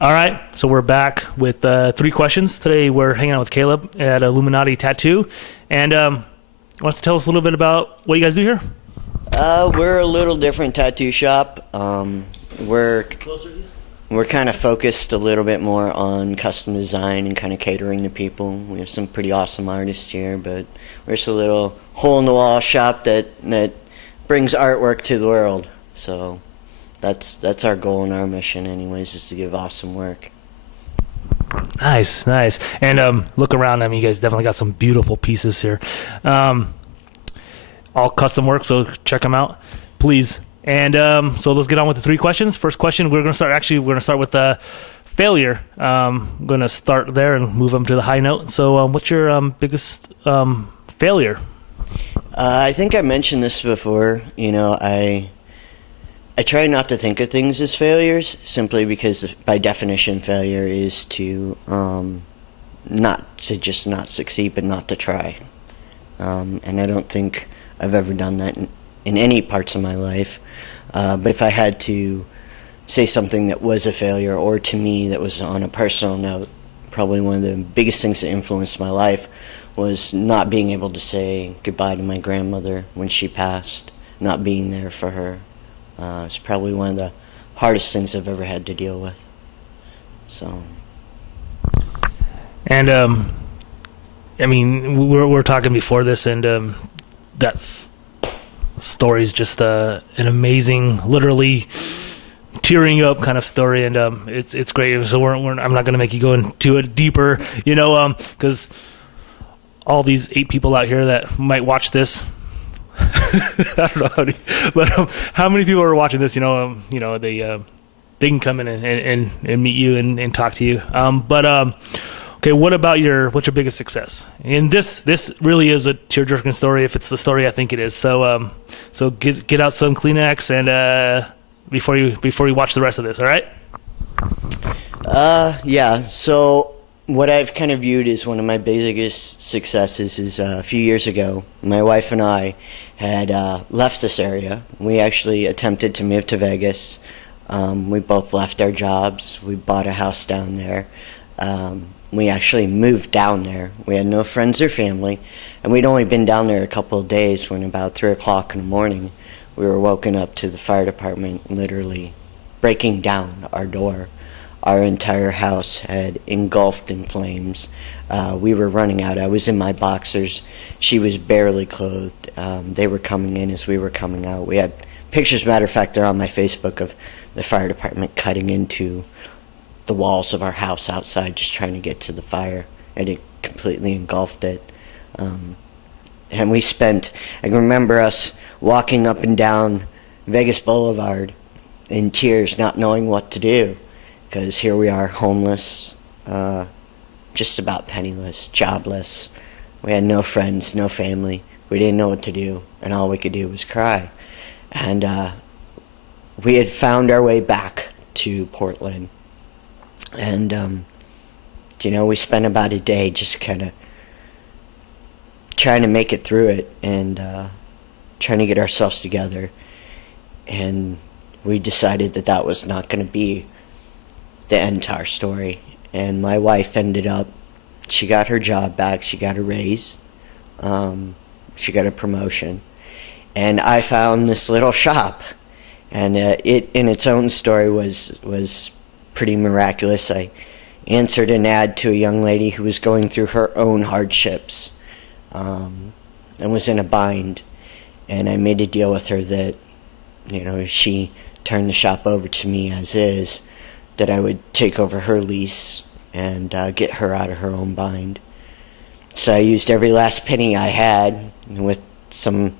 All right, so we're back with 3 questions. Today we're hanging out with Caleb at Illuminati Tattoo, and wants to tell us a little bit about what you guys do here. We're a little different tattoo shop. We're kind of focused a little bit more on custom design and kind of catering to people. We have some pretty awesome artists here, but we're just a little hole-in-the-wall shop that brings artwork to the world. So that's our goal and our mission anyways, is to give awesome work. Nice. And look around. I mean, you guys definitely got some beautiful pieces here. All custom work, so check them out, please. And so let's get on with the 3 questions. First question, we're going to start with failure. I'm going to start there and move them to the high note. So what's your biggest failure? I think I mentioned this before. I try not to think of things as failures, simply because by definition failure is to not succeed, but not to try. And I don't think I've ever done that in any parts of my life. But if I had to say something that was a failure, or to me that was on a personal note, probably one of the biggest things that influenced my life was not being able to say goodbye to my grandmother when she passed, not being there for her. It's probably one of the hardest things I've ever had to deal with. So. And I mean, we're talking before this, and that's story's just an amazing, literally tearing up kind of story, and it's great. So I'm not going to make you go into it deeper, because all these 8 people out here that might watch this. I don't know how many, but how many people are watching this? They can come in and meet you and talk to you. Okay, what's your biggest success? And this really is a tear-jerking story, if it's the story I think it is. So get out some Kleenex and before you watch the rest of this. All right? Yeah. So what I've kind of viewed as one of my biggest successes is a few years ago, my wife and I had left this area. We actually attempted to move to Vegas. We both left our jobs. We bought a house down there. We actually moved down there. We had no friends or family, and we'd only been down there a couple of days when about 3 o'clock in the morning we were woken up to the fire department literally breaking down our door. Our entire house had engulfed in flames. We were running out. I was in my boxers. She was barely clothed. They were coming in as we were coming out. We had pictures, matter of fact, they're on my Facebook, of the fire department cutting into the walls of our house outside, just trying to get to the fire, and it completely engulfed it. And I can remember us walking up and down Vegas Boulevard in tears, not knowing what to do, because here we are, homeless, just about penniless, jobless. We had no friends, no family. We didn't know what to do, and all we could do was cry. And we had found our way back to Portland. And, we spent about a day just kind of trying to make it through it and trying to get ourselves together. And we decided that was not going to be the end to our story. And my wife ended up, she got her job back, she got a raise, she got a promotion. And I found this little shop. And it, in its own story, was pretty miraculous. I answered an ad to a young lady who was going through her own hardships and was in a bind. And I made a deal with her that, if she turned the shop over to me as is, that I would take over her lease and get her out of her own bind. So I used every last penny I had, with some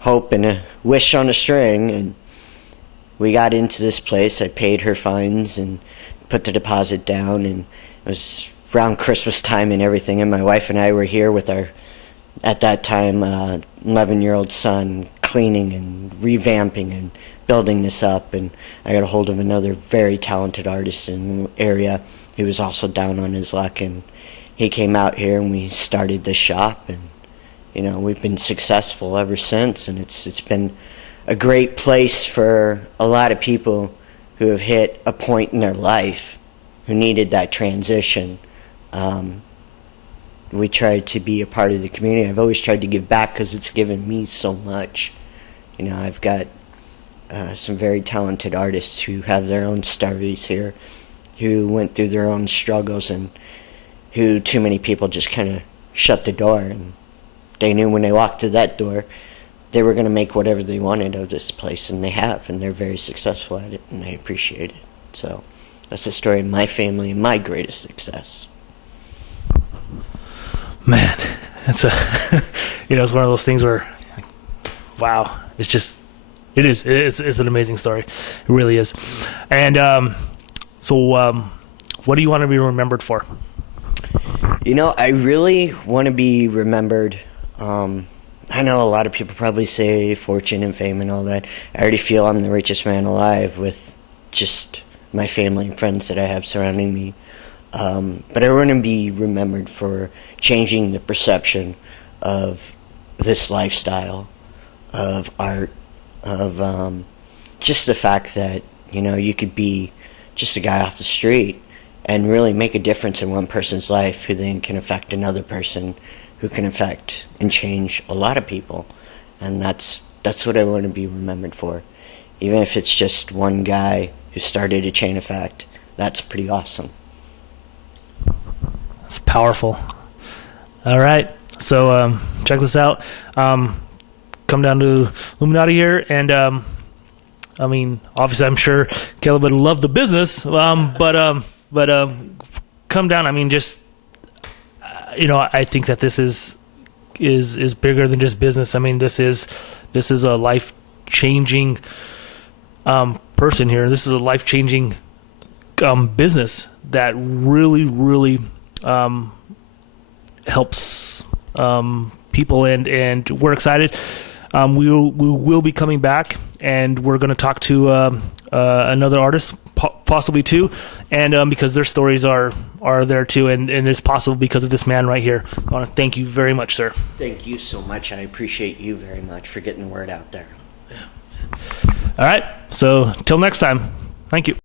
hope and a wish on a string, and we got into this place. I paid her fines and put the deposit down, and it was around Christmas time and everything, and my wife and I were here with our, at that time, 11-year-old son, cleaning and revamping and building this up. And I got a hold of another very talented artist in the area. He was also down on his luck, and he came out here and we started the shop, and we've been successful ever since. And it's been a great place for a lot of people who have hit a point in their life who needed that transition. We tried to be a part of the community. I've always tried to give back because it's given me so much. You know, I've got some very talented artists who have their own stories here, who went through their own struggles, and who too many people just kind of shut the door. And they knew when they walked through that door, they were going to make whatever they wanted of this place, and they have, and they're very successful at it, and I appreciate it. So that's the story of my family and my greatest success. Man, it's it's one of those things where, wow, it's an amazing story. It really is. And what do you want to be remembered for? You know, I really want to be remembered. I know a lot of people probably say fortune and fame and all that. I already feel I'm the richest man alive with just my family and friends that I have surrounding me. But I want to be remembered for changing the perception of this lifestyle, of art, of just the fact that, you know, you could be just a guy off the street and really make a difference in one person's life, who then can affect another person, who can affect and change a lot of people. And that's what I want to be remembered for. Even if it's just one guy who started a chain effect, that's pretty awesome. It's powerful. All right, so check this out. Come down to Illuminati here, and I mean, obviously, I'm sure Caleb would love the business, but come down. I mean, just I think that this is bigger than just business. I mean, this is a life changing person here. This is a life changing business that really helps people, and we're excited. We will be coming back, and we're going to talk to another artist, possibly two, and because their stories are there too, and it's possible because of this man right here. I want to thank you very much, sir. Thank you so much. I appreciate you very much for getting the word out there. All right, so till next time, thank you.